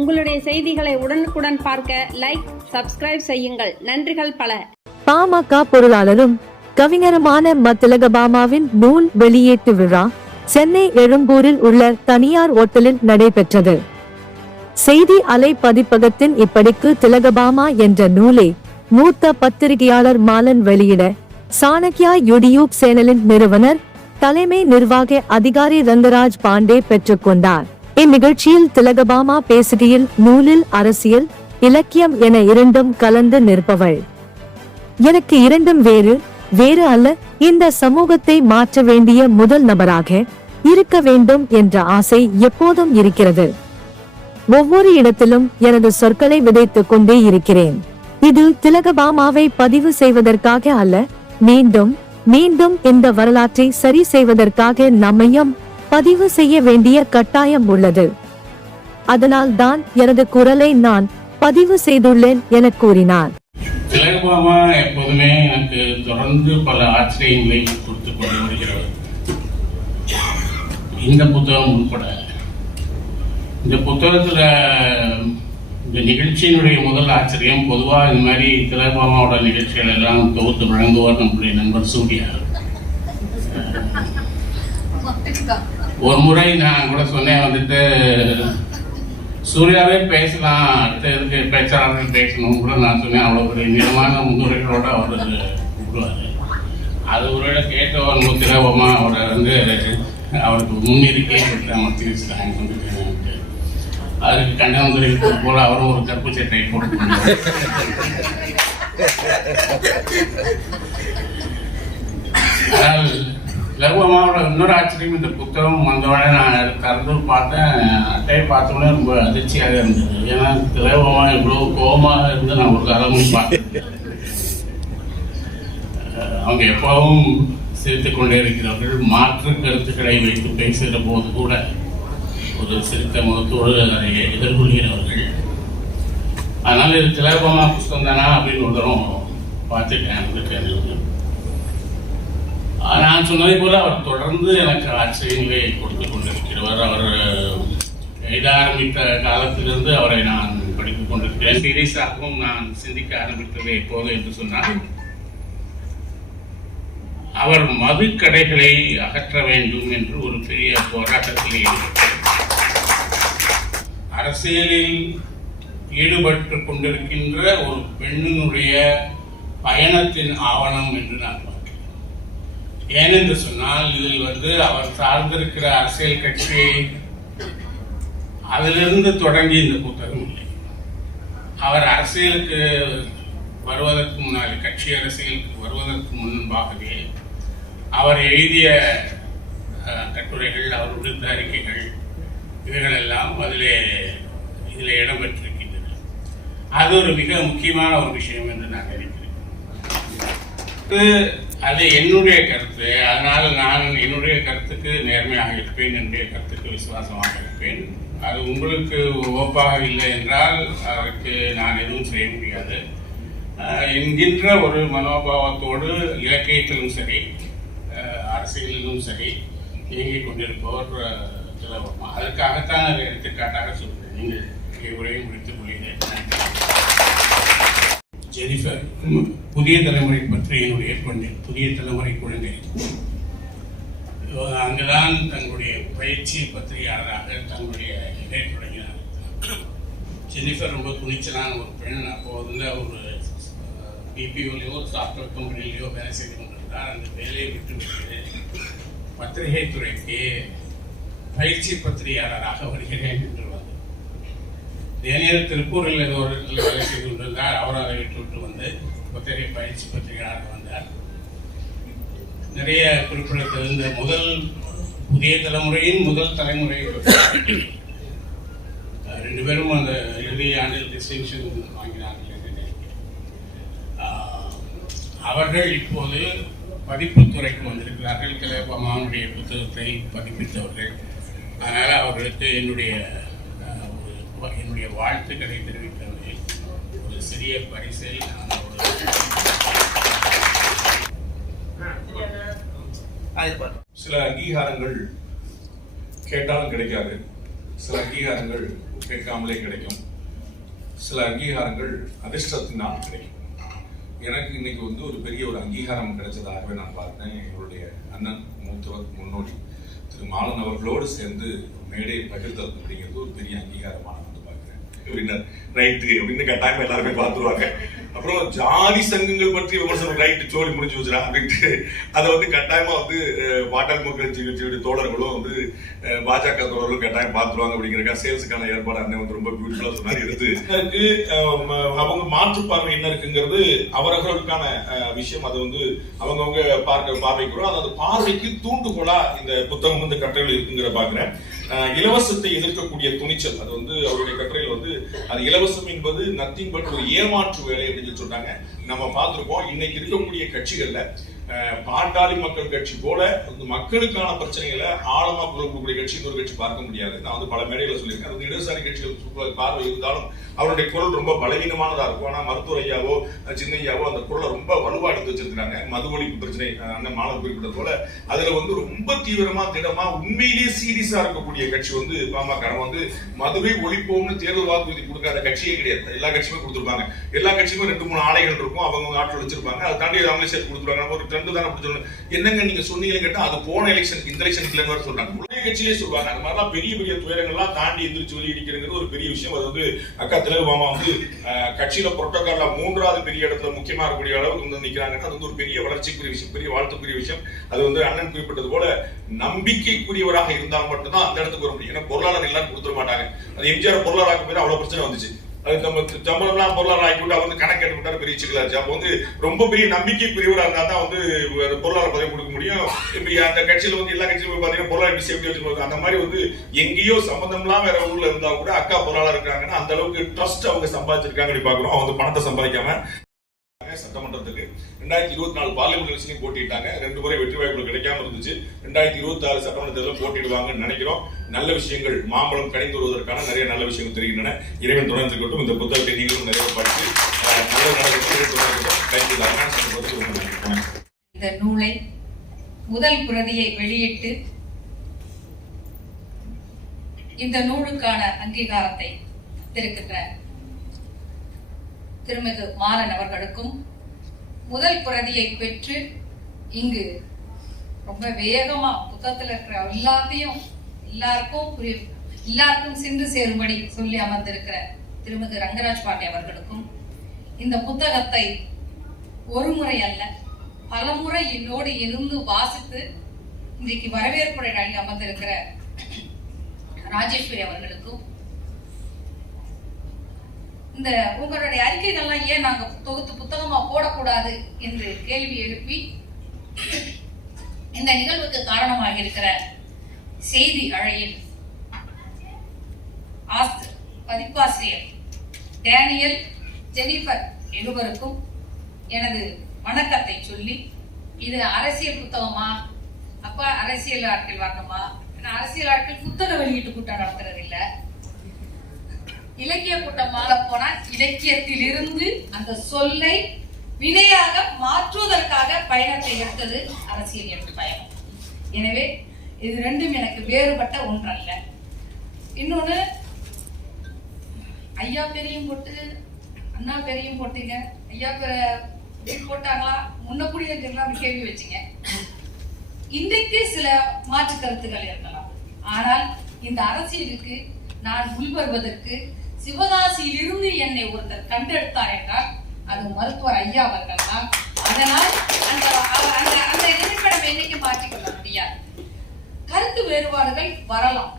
உங்களுடைய செய்திகளை உடனுக்குடன் பார்க்க லைக் சப்ஸ்கிரைப் செய்யுங்கள். நன்றிகள் பல. பாமக பொருளாளரும் கவிஞருமான மத்திலகபாமாவின் நூல் வெளியீட்டு விழா சென்னை எழும்பூரில் உள்ள தனியார் ஓட்டலில் நடைபெற்றது. செய்தி அலை பதிப்பகத்தின் இப்படிக்கு திலகபாமா என்ற நூலை மூத்த பத்திரிகையாளர் மாலன் வெளியிட சாணக்யா யூடியூப் சேனலின் நிறுவனர் தலைமை நிர்வாக அதிகாரி ரங்கராஜ் பாண்டே பெற்றுக்கொண்டார். இந்நிகழ்ச்சியில் திலகபாமா பேசுகையில் நூலில் அரசியல் இலக்கியம் என இரண்டும் கலந்து நிற்பவள். எனக்கு இரண்டும் வேறு வேறு அல்ல இந்த சமூகத்தை மாற்ற வேண்டிய முதல் நபராக இருக்க வேண்டும் என்ற ஆசை எப்போதும் இருக்கிறது. ஒவ்வொரு இடத்திலும் எனது சொற்களை விதைத்துக் கொண்டே இருக்கிறேன். இது திலகபாமாவை பதிவு செய்வதற்காக அல்ல மீண்டும் மீண்டும் இந்த வரலாற்றை சரி செய்வதற்காக நம்மையும் பதிவு செய்ய வேண்டிய கட்டாயம் உள்ளது. அதனால் தான் எனது குரலை நான் பதிவு செய்துள்ளேன் என கூறினார். திலகபாமா எப்போதுமே எனக்கு தொடர்ந்து பல ஆச்சரியங்களை கொடுத்து கொண்டு வருகிறவர் இந்த புத்தகம் உட்பட இந்த புத்தகத்துல இந்த நிகழ்ச்சியினுடைய முதல் ஆச்சரியம் பொதுவா இந்த மாதிரி திலகபாமாவோட நிகழ்ச்சிகள் எல்லாம் தொகுத்து வழங்குவார் நம்முடைய நண்பர் சூர்யா. ஒரு முறை நான் கூட சொன்னேன் வந்துட்டு சூர்யாவே பேசலாம் அடுத்த இதுக்கு பேச்சாளர்கள் பேசணும் கூட நான் சொன்னேன். அவ்வளோ பெரிய நீளமான முன்னுரைகளோடு அவர் கூப்பிடுவார். அது ஒருவேளை கேட்டவர் முத்திரவமா அவரை வந்து அவருக்கு முன்னிருக்கே கொடுத்து அமர்த்தி அதுக்கு கண்டனம் தெரிவித்தது போல அவரும் ஒரு கருப்பு சட்டை போட்டு ஆனால் லகுவமாவோட இன்னொரு ஆச்சரியம் இந்த புத்தகம் வந்தவுடனே நான் திறந்து பார்த்தேன். அட்டையை பார்த்தோன்னே ரொம்ப அதிர்ச்சியாக இருந்தது. ஏன்னா லகுவமா இவ்வளோ கோபமாக இருந்து நான் ஒரு காலமும் பார்த்தேன். அவங்க எப்பவும் சிரித்துக் கொண்டே இருக்கிறவர்கள் மாற்று கருத்துக்களை வைத்து பேசுகிற போது கூட ஒரு சிரித்த முகத்தோடு அதை எதிர்கொள்கிறவர்கள். அதனால் இது திலகமா புஸ்தகம் தானா அப்படின்னு ஒரு தரம் பார்த்துட்டேன் வந்துட்டேன் நான் சொன்னதை போல அவர் தொடர்ந்து எனக்கு ஆச்சரியங்களை கொடுத்து கொண்டிருக்கிறவர் அவர் எழுத ஆரம்பித்த காலத்திலிருந்து அவரை நான் படித்துக் கொண்டிருக்கிறேன். சீரியஸாகவும் நான் சிந்திக்க ஆரம்பித்தது எப்போது என்று சொன்னால் அவர் மதுக்கடைகளை அகற்ற வேண்டும் என்று ஒரு பெரிய போராட்டத்தில் அரசியலில் ஈடுபட்டு கொண்டிருக்கின்ற ஒரு பெண்ணினுடைய பயணத்தின் ஆவணம் என்று நான் ஏனென்று சொன்னால் இதில் வந்து அவர் சார்ந்திருக்கிற அரசியல் கட்சியை அதிலிருந்து தொடங்கி இந்த புத்தகம் இல்லை. அவர் அரசியலுக்கு வருவதற்கு முன்னால் கட்சி அரசியலுக்கு வருவதற்கு முன்பாகவே அவர் எழுதிய கட்டுரைகள் அவர் விடுத்த அறிக்கைகள் இவைகளெல்லாம் அதிலே இதில் இடம்பெற்றிருக்கின்றன. அது ஒரு மிக முக்கியமான ஒரு விஷயம் என்று நான் நினைக்கிறேன். அது என்னுடைய கருத்து. அதனால் நான் என்னுடைய கருத்துக்கு நேர்மையாக இருப்பேன் என்னுடைய கருத்துக்கு விசுவாசமாக இருப்பேன். அது உங்களுக்கு ஒப்பாக இல்லை என்றால் அதற்கு நான் எதுவும் செய்ய முடியாது. என்கின்ற ஒரு மனோபாவத்தோடு இலக்கியத்திலும் சரி அரசியலிலும் சரி இயங்கிக் கொண்டிருப்பவர் அஹ், அதற்காகத்தான் எடுத்துக்காட்டாக சொல்கிறேன். நீங்கள் உரையை முடித்துக் கொள்கிறேன். நன்றி. ஜெனிஃபர் புதிய தலைமுறை பற்றி என்னுடைய குழந்தை புதிய தலைமுறை குழந்தை அங்குதான் தங்களுடைய பயிற்சி பத்திரிகையாளராக தங்களுடைய இதை தொடங்கினார் ஜெனிஃபர் ரொம்ப துணிச்சலான ஒரு பெண். அப்போ வந்து ஒரு பிபிஓலையோ ஒரு சாஃப்ட்வேர் கம்பெனிலேயோ வேலை செய்து கொண்டிருந்தார். அந்த வேலையை விட்டு விட்டு பத்திரிகை துறைக்கு பயிற்சி பத்திரிகையாளராக வருகிறேன் என்று வந்தார் தேனியர் திருப்பூரில் ஏதோ ஒரு இடத்துல வேலை செய்து கொண்டிருந்தார் அவர் அதை விட்டு விட்டு வந்து பத்திரிகை பயிற்சி பத்திரிகையாளர் வந்தார். நிறைய குறிப்பிடத்தகுந்த முதல் புதிய தலைமுறையின் முதல் தலைமுறை ரெண்டு பேரும் அந்த இறுதி ஆண்டில் டிஸ்டிங்ஷன் வாங்கினார்கள் ஆஹ் அவர்கள் இப்போது பதிப்புத்துறைக்கு வந்திருக்கிறார்கள். கிளப்பம்மாவுடைய புத்தகத்தை பதிப்பித்தவர்கள் அதனால் அவர்களுக்கு என்னுடைய ஒரு என்னுடைய வாழ்த்துக்களை தெரிவித்தவர்கள் சிறிய பரிசை நான் ஒரு சில அங்கீகாரங்கள் கேட்டாலும் கிடைக்காது. சில அங்கீகாரங்கள் கேட்காமலே கிடைக்கும். சில அங்கீகாரங்கள் அதிர்ஷ்டத்தினால் கிடைக்கும். எனக்கு இன்னைக்கு வந்து ஒரு பெரிய ஒரு அங்கீகாரம் கிடைச்சதாகவே நான் பார்த்தேன். எங்களுடைய அண்ணன் மூத்தவர் முன்னோடி திரு மாலன் அவர்களோடு சேர்ந்து மேடை பகிர்தல் அப்படிங்கிறது ஒரு பெரிய வந்து அப்படின்னாரு ரைட்டு அப்படின்னு கட்டாயமா எல்லாருமே பார்த்துருவாங்க. அப்புறம் ஜாதி சங்கங்கள் பற்றி விமர்சனம். ரைட்டு சோழி முடிஞ்சு வச்சுரா அப்படின்ட்டு அதை வந்து கட்டாயமா வந்து அஹ், பாட்டாளி மக்கள் கட்சி கட்சியுடைய தோழர்களும் வந்து பாஜக தோழர்களும் கட்டாயம் பார்த்துருவாங்க அப்படிங்கிறக்கா சேல்ஸுக்கான ஏற்பாடு அண்ணன் வந்து ரொம்ப பியூட்டிஃபுல்லா சொன்னாரு இருந்து. அவங்க மாற்று பார்வை என்ன இருக்குங்கிறது அவரவர்களுக்கான விஷயம். அது வந்து அவங்கவுங்க பார்க்க பார்வைக்கிறோம் அது பார்வைக்கு தூண்டுகோலா இந்த புத்தகம் வந்து கட்டுரைகள் இருக்குங்கிற பாக்குறேன் இலவசத்தை எதிர்க்கக்கூடிய துணிச்சல் அது வந்து அவருடைய கட்டுரையில் வந்து அது இலவசம் என்பது நத்திங் பட் ஒரு ஏமாற்று வேலை அப்படின்னு சொல்லி சொல்றாங்க நம்ம பார்த்திருப்போம் இன்னைக்கு இருக்கக்கூடிய கட்சிகள்ல பாட்டாளி மக்கள் கட்சி போல வந்து மக்களுக்கான பிரச்சனைகளை ஆழமா கொடுக்கக்கூடிய கட்சி ஒரு கட்சி பார்க்க முடியாது. நான் வந்து பல மேடைகளை சொல்லியிருக்கேன். அது இடதுசாரி கட்சிகள் பார்வை இருந்தாலும் அவருடைய குரல் ரொம்ப பலவீனமானதா இருக்கும். ஆனா மருத்துவர் ஐயாவோ சின்ன ஐயாவோ அந்த குரலை ரொம்ப வலுவா எடுத்து வச்சிருக்கிறாங்க. மது ஒழிப்பு பிரச்சனை அண்ணன் மாணவர் குறிப்பிட்டது போல. அதுல வந்து ரொம்ப தீவிரமா திடமா உண்மையிலேயே சீரியஸா இருக்கக்கூடிய கட்சி வந்து பாமக. வந்து மதுவை ஒழிப்போம்னு தேர்தல் வாக்குறுதி கொடுக்காத கட்சியே கிடையாது. எல்லா கட்சியுமே கொடுத்துருப்பாங்க. எல்லா கட்சியுமே ரெண்டு மூணு ஆலைகள் இருக்கும். அவங்க ஆட்கள் வச்சிருப்பாங்க. அதை தாண்டி அவங்களே சேர்த்து கொடுத்துருவாங்க. ஒரு ட்ரெண்ட் தானே என்னங்க நீங்க சொன்னீங்கன்னு கேட்டா அது போன எலெக்ஷன் இந்த எலெக்ஷன் இல்லைன்னு வேற சொல்றாங்க. உலக கட்சியிலே சொல்லுவாங்க அந்த மாதிரிலாம் பெரிய பெரிய துயரங்கள்லாம் தாண்டி எந்திரிச்சு வெளியே ஒரு பெரிய விஷயம். அது வந்து அக்கா திலகு மாமா வந்து கட்சியில புரோட்டோகால்ல மூன்றாவது பெரிய இடத்துல முக்கியமா இருக்கக்கூடிய அளவுக்கு வந்து நிக்கிறாங்கன்னா அது வந்து ஒரு பெரிய வளர்ச்சிக்குரிய விஷயம் பெரிய வாழ்த்துக்குரிய விஷயம். அது வந்து அண்ணன் குறிப்பிட்டது போல நம்பிக்கைக்குரியவராக இருந்தால் மட்டும்தான் அந்த இடத்துக்கு வர முடியும். ஏன்னா பொருளாளர் எல்லாரும் கொடுத்துட மாட்டாங்க. அது எம்ஜிஆர் பொருளாளராக போய் அவ்வளவு பிரச்சனை வந்துச்சு. அது நம்ம சம்பளம்லாம் பொருளாளர் ஆகிவிட்டு அவர் வந்து கணக்கு கேட்டு அப்போ வந்து ரொம்ப பெரிய நம்பிக்கைக்குரியவராக இருந்தால் தான் வந்து பொருளாதார பதவி கொடுக்க முடியும். இப்போ அந்த கட்சியில் வந்து எல்லா கட்சியிலும் பார்த்தீங்கன்னா பொருளாதார எப்படி சேஃப்டி வச்சிருப்பாங்க அந்த மாதிரி வந்து எங்கேயோ சம்மந்தம்லாம் வேற ஊர்ல இருந்தா கூட அக்கா பொருளாளர் இருக்காங்கன்னா அந்த அளவுக்கு ட்ரஸ்ட் அவங்க சம்பாதிச்சிருக்காங்க அப்படி பாக்குறோம். அவங்க பணத்தை சம்பாதிக்காம சட்டமன்றத்துக்கு. ரெண்டாயிரத்தி இருபத்தி நாலு பார்லிமெண்ட் எலெக்ஷனையும் போட்டிட்டாங்க. ரெண்டு முறை வெற்றி வாய்ப்புகள் கிடைக்காம இருந்துச்சு. ரெண்டாயிரத்தி இருபத்தி ஆறு சட்டமன்ற தேர்தலும் போட்டிடுவாங்கன்னு நினைக்கிறோம். நல்ல விஷயங்கள் மாம்பழம் கணிந்து வருவதற்கான நிறைய நல்ல விஷயங்கள் தெரிகின்றன. இறைவன் தொடர்ந்து இருக்கட்டும் இந்த புத்தகத்தை நீங்களும் நிறைய படித்து இந்த நூலை முதல் பிரதியை வெளியிட்டு இந்த நூலுக்கான அங்கீகாரத்தை திருக்கின்ற திருமிகு மாறன் அவர்களுக்கும் முதல் பிரதியை பெற்று இங்கு ரொம்ப வேகமா புத்தகத்துல இருக்கிற எல்லாத்தையும் எல்லாருக்கும் புரிய எல்லாருக்கும் சென்று சேரும்படி சொல்லி அமர்ந்திருக்கிற திருமிகு ரங்கராஜ் பாண்டே அவர்களுக்கும் இந்த புத்தகத்தை ஒரு முறை அல்ல பலமுறை என்னோடு இருந்து வாசித்து இன்றைக்கு வரவேற்புரை வழங்கி அமர்ந்திருக்கிற ராஜேஸ்வரி அவர்களுக்கும் இந்த உங்களுடைய அறிக்கைகள்லாம் ஏன் நாங்க தொகுத்து புத்தகமா போடக்கூடாது என்று கேள்வி எழுப்பி இந்த நிகழ்வுக்கு காரணமாக இருக்கிற செய்தி அழையில் ஆஸ்து பதிப்பாசிரியர் டேனியல் ஜெனிஃபர் இருவருக்கும் எனது வணக்கத்தை சொல்லி இது அரசியல் புத்தகமா? அப்ப அரசியல் ஆட்கள் வரணுமா? ஏன்னா அரசியல் ஆட்கள் புத்தக வெளியீட்டு கூட்டம் நடத்துறது இல்ல. இலக்கிய கூட்டமாக போனால் இலக்கியத்திலிருந்து அந்த சொல்லை வினையாக மாற்றுவதற்காக பயணத்தை எடுத்தது அரசியல் என்று பயணம். எனவே இது ரெண்டும் எனக்கு வேறுபட்ட ஒன்றல்ல. இன்னொன்னு ஐயா பெரியும் போட்டு அண்ணா பேரையும் போட்டீங்க. ஐயா பேர் இப்படி போட்டாங்களா முன்னக்கூடிய எல்லாம் கேள்வி வச்சிங்க. இன்றைக்கு சில மாற்று கருத்துக்கள் இருக்கலாம். ஆனால் இந்த அரசியலுக்கு நான் உள்வருவதற்கு சிவகாசியிலிருந்து என்னை ஒருத்தர் கண்டெடுத்தார் என்றால் அது மருத்துவர் ஐயா அவர்கள் தான். அதனால் அந்த அந்த அந்த இருப்பிடம் என்னைக்கு மாற்றிக்கொள்ள முடியாது. கருத்து வேறுபாடுகள் வரலாம்.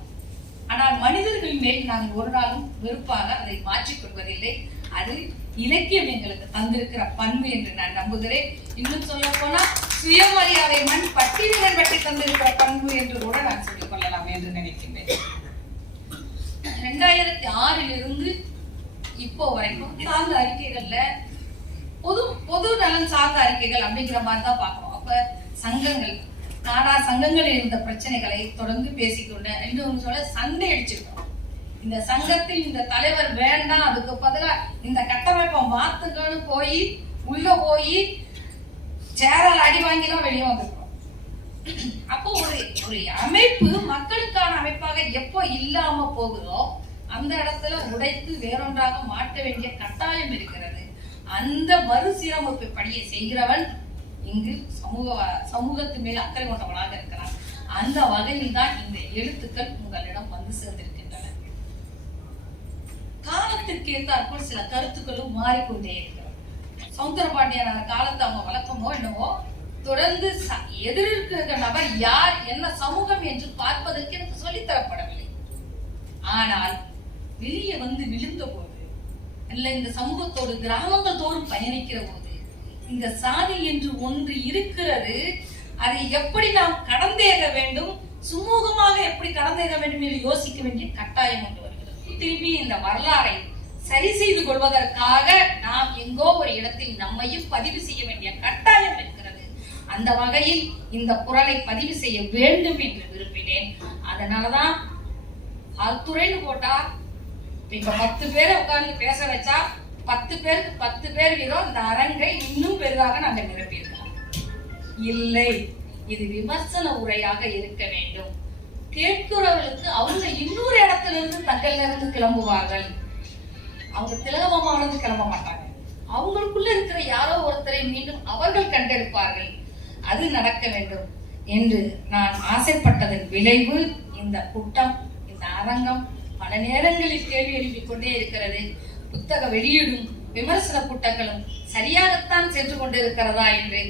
ஆனால் மனிதர்கள் மேல் நாங்கள் ஒரு நாளும் வெறுப்பாக அதை மாற்றிக் கொள்வதில்லை. அது இலக்கியம் எங்களுக்கு தந்திருக்கிற பண்பு என்று நான் நம்புகிறேன். இன்னும் சொல்ல போனா சுயமரியாதை மண் பட்டியலினர் பற்றி தந்திருக்கிற பண்பு என்று கூட நான் சொல்லிக் கொள்ளலாம் என்று நினைக்கின்றேன். ரெண்டாயிரத்தி ஆறில் இருந்து இப்போ வரைக்கும் சார்ந்த அறிக்கைகள்ல பொது பொது நலன் சார்ந்த அறிக்கைகள் அப்படிங்கிற மாதிரி தான் பார்க்கணும் அப்ப சங்கங்கள் நாடா சங்கங்களில் இருந்த பிரச்சனைகளை தொடர்ந்து பேசிக்கொண்டு இன்னொன்று சொல்ல சண்டை அடிச்சிருக்கோம் இந்த சங்கத்தில் இந்த தலைவர் வேண்டாம் அதுக்கு பதிலாக இந்த கட்டமைப்பை மாத்துக்கன்னு போய் உள்ள போய் சேரால் அடி வாங்கி தான் வெளியே வந்திருக்கோம். அப்போ ஒரு ஒரு அமைப்பு மக்களுக்கான அமைப்பாக எப்போ இல்லாம போகுதோ அந்த இடத்துல உடைத்து வேறொன்றாக மாற்ற வேண்டிய கட்டாயம் இருக்கிறது. அந்த மறுசீரமைப்பு பணியை செய்கிறவன் இங்கு சமூக சமூகத்து மேல் அக்கறை கொண்டவனாக இருக்கிறான். அந்த வகையில் தான் இந்த எழுத்துக்கள் உங்களிடம் வந்து சேர்ந்திருக்கு. காலத்திற்கு ஏற்றாற்போல் சில கருத்துக்களும் மாறிக்கொண்டே இருக்கிறது. சௌந்தரபாண்டியனார் காலத்தை அவங்க வழக்கமோ என்னவோ தொடர்ந்து ச- எதிர்க்கிற நபர் யார் என்ன சமூகம் என்று பார்ப்பதற்கு எனக்கு சொல்லித் தரப்படவில்லை. ஆனால் வெளியே வந்து விழுந்த போது அல்ல இந்த சமூகத்தோடு கிராமங்கள் தோறும் பயணிக்கிற போது இந்த சாதி என்று ஒன்று இருக்கிறது அதை எப்படி நாம் கடந்தேக வேண்டும் சுமூகமாக எப்படி கடந்தேக வேண்டும் என்று யோசிக்க வேண்டிய கட்டாயம் கொண்டு திருப்பி இந்த வரலாறை சரி செய்து கொள்வதற்காக நாம் எங்கோ ஒரு இடத்தில் நம்மையும் பதிவு செய்ய வேண்டிய கட்டாயம் இருக்கிறது. அந்த வகையில் இந்த குரலை பதிவு செய்ய வேண்டும் என்று விரும்பினேன். அதனாலதான் அத்துறைன்னு போட்டா இப்ப பத்து பேரை உட்கார்ந்து பேச வச்சா பத்து பேருக்கு பத்து பேர் வீதம் இந்த அரங்கை இன்னும் பெரிதாக நாங்கள் நிரப்பியிருக்கோம் இல்லை இது விமர்சன உரையாக இருக்க வேண்டும். கேட்கிறவர்களுக்கு அவங்க இன்னொரு இடத்துல இருந்து தங்கல்ல இருந்து கிளம்புவார்கள் அவங்க திலகமானது கிளம்ப மாட்டாங்க. அவங்களுக்குள்ள இருக்கிற யாரோ ஒருத்தரை மீண்டும் அவர்கள் கண்டெடுப்பார்கள். அது நடக்க வேண்டும் என்று நான் ஆசைப்பட்டதன் விளைவு இந்த கூட்டம் இந்த அரங்கம் பல நேரங்களில் கேள்வி எழுப்பிக் கொண்டே இருக்கிறது. புத்தக வெளியீடும் விமர்சன கூட்டங்களும் சரியாகத்தான் சென்று கொண்டிருக்கிறதா என்று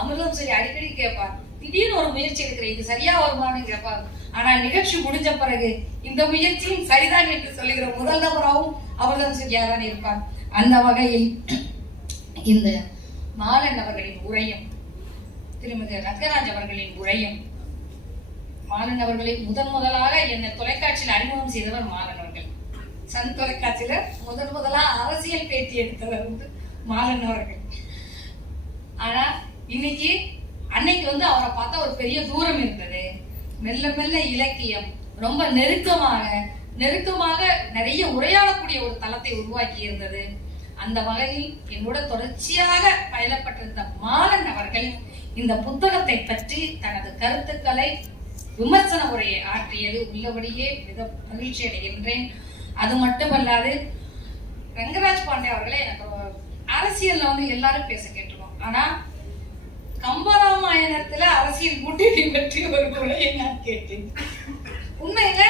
அமிர்தம் சரி அடிக்கடி கேட்பார். திடீர்னு ஒரு முயற்சி எடுக்கிறேன் இது சரியா வருமானு கேட்பார். ஆனா நிகழ்ச்சி முடிஞ்ச பிறகு இந்த முயற்சியும் சரிதான் என்று சொல்லுகிற முதல் நபராகவும் அவர்தான் சரியாதான் இருப்பார்? அந்த வகையில் இந்த மாலன் அவர்களின் உரையும் திருமதி ரங்கராஜ் அவர்களின் உரையும் மாலன் அவர்களை முதன் முதலாக என்னை தொலைக்காட்சியில் அறிமுகம் செய்தவர் மாலன் அவர்கள். சன் தொலைக்காட்சியில முதன் முதலா அரசியல் பேட்டி எடுத்தவர் வந்து மாலன் அவர்கள். ஆனா இன்னைக்கு அன்னைக்கு வந்து அவரை பார்த்தா ஒரு பெரிய தூரம் இருந்தது. மெல்ல மெல்ல இலக்கியம் ரொம்ப நெருக்கமாக நெருக்கமாக நிறைய உரையாடக்கூடிய ஒரு தளத்தை உருவாக்கி இருந்தது. அந்த வகையில் என்னோட தொடர்ச்சியாக பயிலப்பட்டிருந்த மாலன் அவர்கள் இந்த புத்தகத்தை பற்றி தனது கருத்துக்களை விமர்சன உரையை ஆற்றியது. உள்ளபடியே மிக மகிழ்ச்சி அடைகின்றேன். அது மட்டுமல்லாது ரங்கராஜ் பாண்டே அவர்களை எனக்கு அரசியல்ல வந்து எல்லாரும் பேச கேட்டிருக்கோம். ஆனா கம்பராமாயணத்துல அரசியல் கூட்டணி பற்றி ஒரு குறையை நான் கேட்டேன். உண்மையில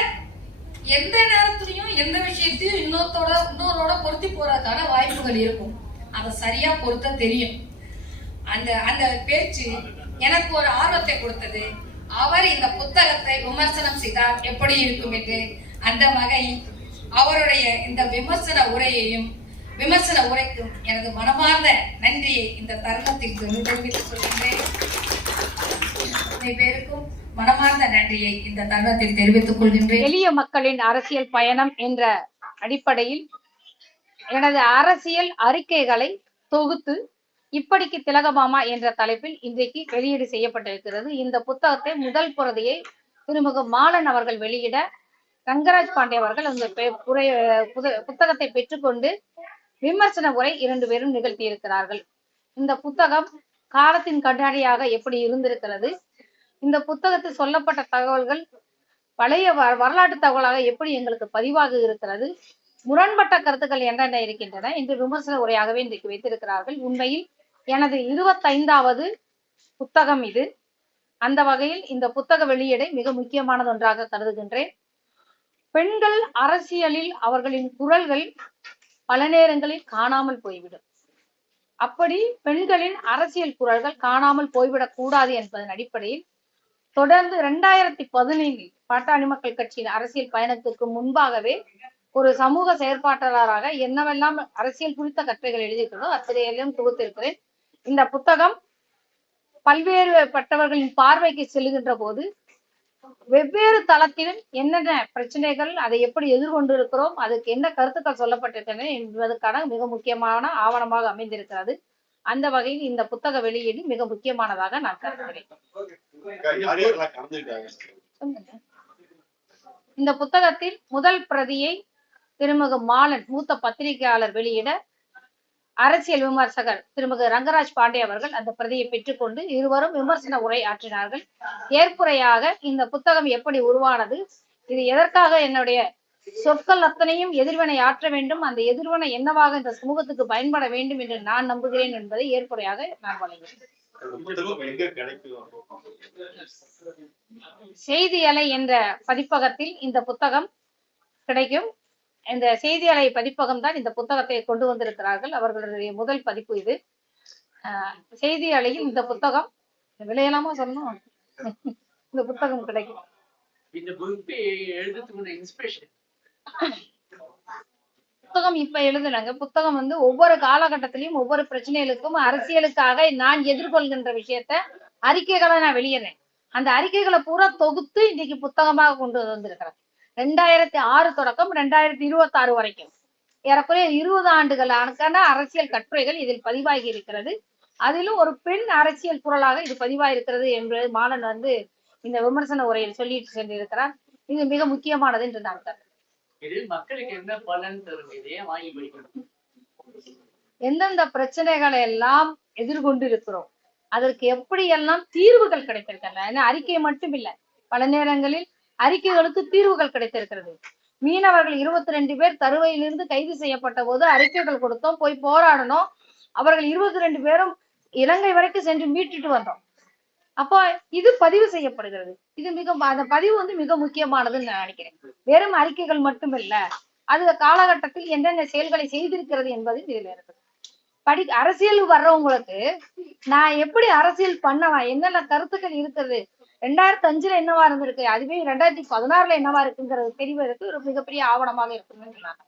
எந்த நேரத்திலையும் எந்த விஷயத்தையும் இன்னொருத்தோட இன்னொருவோட பொருத்தி போறதுக்கான வாய்ப்புகள் இருக்கும். அதை சரியா பொருத்த தெரியும். அந்த அந்த பேச்சு எனக்கு ஒரு ஆர்வத்தை கொடுத்தது. அவர் இந்த புத்தகத்தை விமர்சனம் செய்தால் எப்படி இருக்கும் என்று. அந்த வகையில் அவருடைய இந்த விமர்சன உரையையும் விமர்சன உரைக்கும் எனது மனமார்ந்த நன்றியை இந்த தருணத்தில் தெரி- சொல்கின்றேன் பேருக்கும் மனமார்ந்த நன்றியை இந்த தருணத்தில் தெரிவித்துக் கொள்கின்றேன். எளிய மக்களின் அரசியல் பயணம் என்ற அடிப்படையில் எனது அரசியல் அறிக்கைகளை தொகுத்து இப்படிக்கு திலகமாமா என்ற தலைப்பில் இன்றைக்கு வெளியீடு செய்யப்பட்டிருக்கிறது. இந்த புத்தகத்தை முதல் பிரதியை திருமுக மாலன் அவர்கள் வெளியிட ரங்கராஜ் பாண்டே அவர்கள் அந்த புத்தகத்தை பெற்றுக்கொண்டு விமர்சன உரை இரண்டு பேரும் நிகழ்த்தியிருக்கிறார்கள். இந்த புத்தகம் காலத்தின் கண்ணாடியாக எப்படி இருந்திருக்கிறது? இந்த புத்தகத்தில் சொல்லப்பட்ட தகவல்கள் பழைய வ- வரலாற்று தகவலாக எப்படி எங்களுக்கு பதிவாக இருக்கிறது? முரண்பட்ட கருத்துக்கள் என்னென்ன இருக்கின்றன? என்று விமர்சன உரையாகவே இன்றைக்கு வைத்திருக்கிறார்கள். உண்மையில் எனது இருபத்தைந்தாவது புத்தகம் இது. அந்த வகையில் இந்த புத்தக வெளியீடை மிக முக்கியமானது ஒன்றாக கருதுகின்றேன். பெண்கள் அரசியலில் அவர்களின் குரல்கள் பல நேரங்களில் காணாமல் போய்விடும். அப்படி பெண்களின் அரசியல் குரல்கள் காணாமல் போய்விடக் கூடாது என்பதன் அடிப்படையில் தொடர்ந்து இரண்டாயிரத்தி பதினைந்தில் பாட்டாளி மக்கள் கட்சியின் அரசியல் பயணத்துக்கு முன்பாகவே ஒரு சமூக செயற்பாட்டாளராக என்னவெல்லாம் அரசியல் குறித்த கட்டுரைகள் எழுதியிருக்கிறதோ அத்தகையெல்லாம் தொகுத்திருக்கிறேன் இந்த புத்தகம் பல்வேறு பட்டவர்களின் பார்வைக்கு செல்லுகின்ற போது வெவ்வேறு தளத்திலும் என்னென்ன பிரச்சனைகள் அதை எப்படி எதிர்கொண்டு இருக்கிறோம் அதுக்கு என்ன கருத்துக்கள் சொல்லப்பட்டிருக்கின்றன என்பதற்கான மிக முக்கியமான ஆவணமாக அமைந்திருக்கிறது. அந்த வகையில் இந்த புத்தக வெளியீடு மிக முக்கியமானதாக நான் கருதுகிறேன். இந்த புத்தகத்தில் முதல் பிரதியை திருமுக மாலன் மூத்த பத்திரிகையாளர் வெளியிட அரசியல் விமர்சகர் திருமதி ரங்கராஜ் பாண்டே அவர்கள் அந்த பிரதியை பெற்றுக்கொண்டு இருவரும் விமர்சன உரை ஆற்றினார்கள். ஏற்புரையாக இந்த புத்தகம் எப்படி உருவானது? இது எதற்காக என்னுடைய சொற்கள் அத்தனையும் எதிர்வினை ஆற்ற வேண்டும்? அந்த எதிர்வினை என்னவாக இந்த சமூகத்துக்கு பயன்பட வேண்டும் என்று நான் நம்புகிறேன் என்பதை ஏற்புரையாக நான் வழங்கினேன் செய்தி அலை என்ற பதிப்பகத்தில் இந்த புத்தகம் கிடைக்கும். இந்த செய்தி அலை பதிப்பகம் தான் இந்த புத்தகத்தை கொண்டு வந்திருக்கிறார்கள். அவர்களுடைய முதல் பதிப்பு இது. செய்தி அலையில் இந்த புத்தகம் விலையெல்லாமா சொல்லணும்? இந்த புத்தகம் கிடைக்கும். இந்த புத்தகம் இப்ப எழுதுனாங்க புத்தகம் வந்து ஒவ்வொரு காலகட்டத்திலையும் ஒவ்வொரு பிரச்சனைகளுக்கும் அரசியலுக்காக நான் எதிர்கொள்கின்ற விஷயத்த அறிக்கைகளை நான் வெளியிடுறேன். அந்த அறிக்கைகளை பூரா தொகுத்து இன்னைக்கு புத்தகமாக கொண்டு வந்திருக்கிறேன் ரெண்டாயிரத்தி ஆறு தொடக்கம் ரெண்டாயிரத்தி இருபத்தி ஆறு வரைக்கும். ஏறக்குறைய இருபது ஆண்டுகளான அரசியல் கட்டுரைகள் இதில் பதிவாகி இருக்கிறது. அதிலும் ஒரு பெண் அரசியல் குரலாக இது பதிவாயிருக்கிறது என்று மாலன் வந்து இந்த விமர்சன உரையில் சொல்லிட்டு சென்றிருக்கிறார். இது மிக முக்கியமானது என்று நான் கருதுகிறேன். இது மக்களுக்கு என்ன பலன் தரும் இதையே வாங்கி படிக்கணும்? எந்தெந்த பிரச்சனைகளை எல்லாம் எதிர்கொண்டு இருக்கிறோம் அதற்கு எப்படியெல்லாம் தீர்வுகள் கிடைத்திருக்கின்றன? ஏன்னா அறிக்கை மட்டும் இல்ல பல நேரங்களில் அறிக்கைகளுக்கு தீர்வுகள் கிடைத்திருக்கிறது. மீனவர்கள் இருபத்தி ரெண்டு பேர் தருவையிலிருந்து கைது செய்யப்பட்ட போது அறிக்கைகள் கொடுத்தோம் போய் போராடணும். அவர்கள் இருபத்தி ரெண்டு பேரும் இலங்கை வரைக்கும் சென்று மீட்டுட்டு வந்தோம். அப்போ இது பதிவு செய்யப்படுகிறது. இது மிக அந்த பதிவு வந்து மிக முக்கியமானதுன்னு நான் நினைக்கிறேன். வெறும் அறிக்கைகள் மட்டுமில்ல அது காலகட்டத்தில் என்னென்ன செயல்களை செய்திருக்கிறது என்பது இதுல இருக்குது. படி அரசியல் வர்றவங்களுக்கு நான் எப்படி அரசியல் பண்ணலாம் என்னென்ன கருத்துக்கள் இருக்கிறது ரெண்டாயிரத்தி அஞ்சுல என்னவா இருந்திருக்கு? அதுவே ரெண்டாயிரத்தி பதினாறுல என்னவா இருக்குங்கிறது தெரிவதற்கு ஒரு மிகப்பெரிய ஆவணமாக இருக்குன்னு நான்